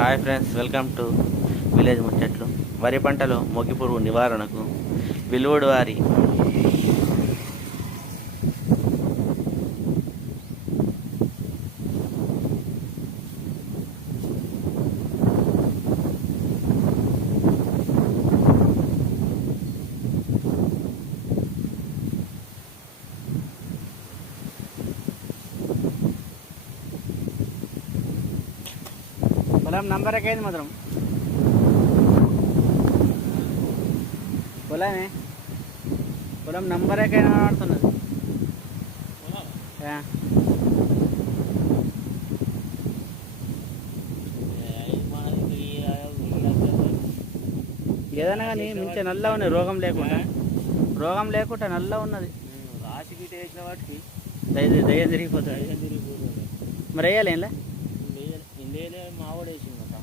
Hi friends, welcome to village ముచ్చట్లు. వరి పంటలో మొగి పురుగు నివారణకు విలువడు వారి పొలం నంబర్ ఎక్కైంది మాత్రం పొలమే పొలం నంబర్ ఎక్కైనా ఆడుతున్నది. ఏదైనా కానీ మంచిగా నల్ల ఉన్నది, రోగం లేకుండా నల్ల ఉన్నది. రాసి గిట్ట వేసిన వాటికి దయ్యం తిరిగిపోతుంది. మరి వేయాలి ఇలా ఇందేలే మావాడు వేసిందట.